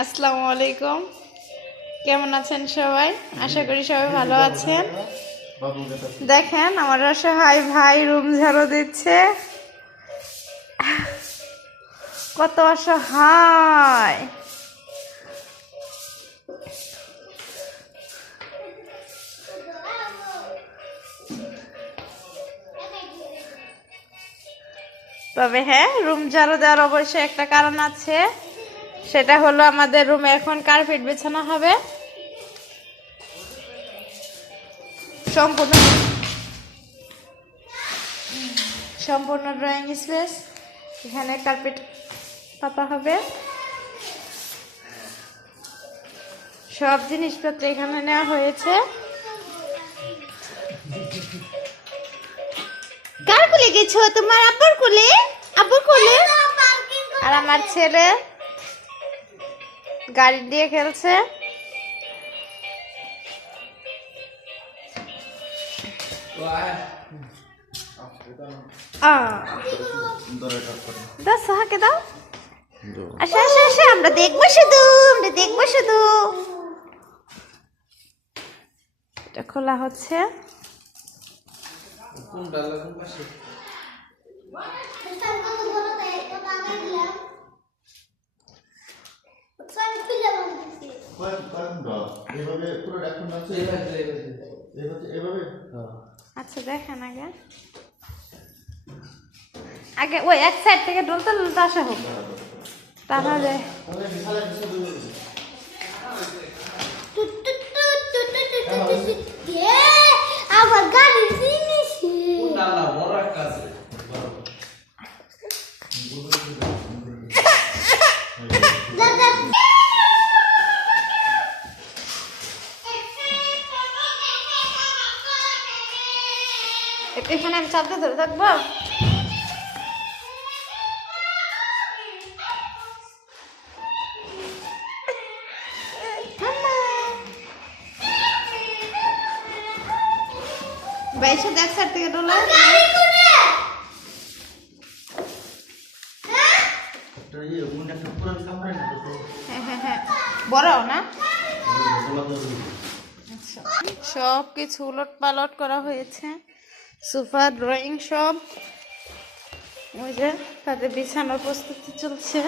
আসসালামু আলাইকুম। কেমন আছেন সবাই? আশা করি সবাই ভালো আছেন। দেখেন, আমার অসহায় ভাই রুম ঝাড়ু দিচ্ছে। কত অসহায়। তবে হ্যাঁ রুম ঝাড়ু দেওয়ার অবশ্যই একটা কারণ আছে। সেটা হলো আমাদের রুমে এখন কার্পেট বিছানো হবে। সম্পূর্ণ সম্পূর্ণ ড্রয়িং স্পেস এখানে কার্পেট পাতা হবে। সব জিনিসপত্র এখানে নেওয়া হয়েছে। কার কুলে গেছো? তোমার আব্বুর কুলে? আব্বুর কুলে? আর আমার ছেলে গাড়ি দিয়ে খেলছে। দাও সোহাকে দাও। আসা, আমরা দেখব শুধু, আমরা দেখব শুধু। এটা খোলা হচ্ছে। এভাবে পুরো এখন আছে? এভাবে এভাবে আচ্ছা দেখেন আগে। আগে ওই এক সাইড থেকে ডলতে ডলতে আসা হোক। তাহলে এখানে আমি চাপতে ধরে থাকব? বাইশে দেখ সাইড থেকে ডোলা। একটা ইয়ে বড় না সব কিছু উলট পালট করা হয়েছে। সোফা ড্রয়িং সব ওই যে তাদের বিছানোর প্রস্তুতি চলছে।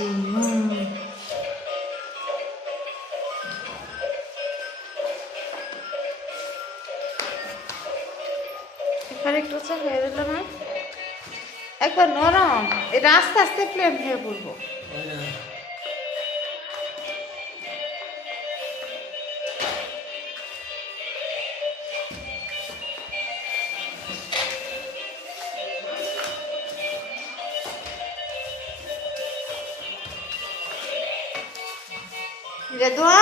এখানে একটু উঁচু হয়ে দিল একবার নরম। এটা আস্তে আস্তে প্লেন হয়ে পড়ব। রেদুয়া?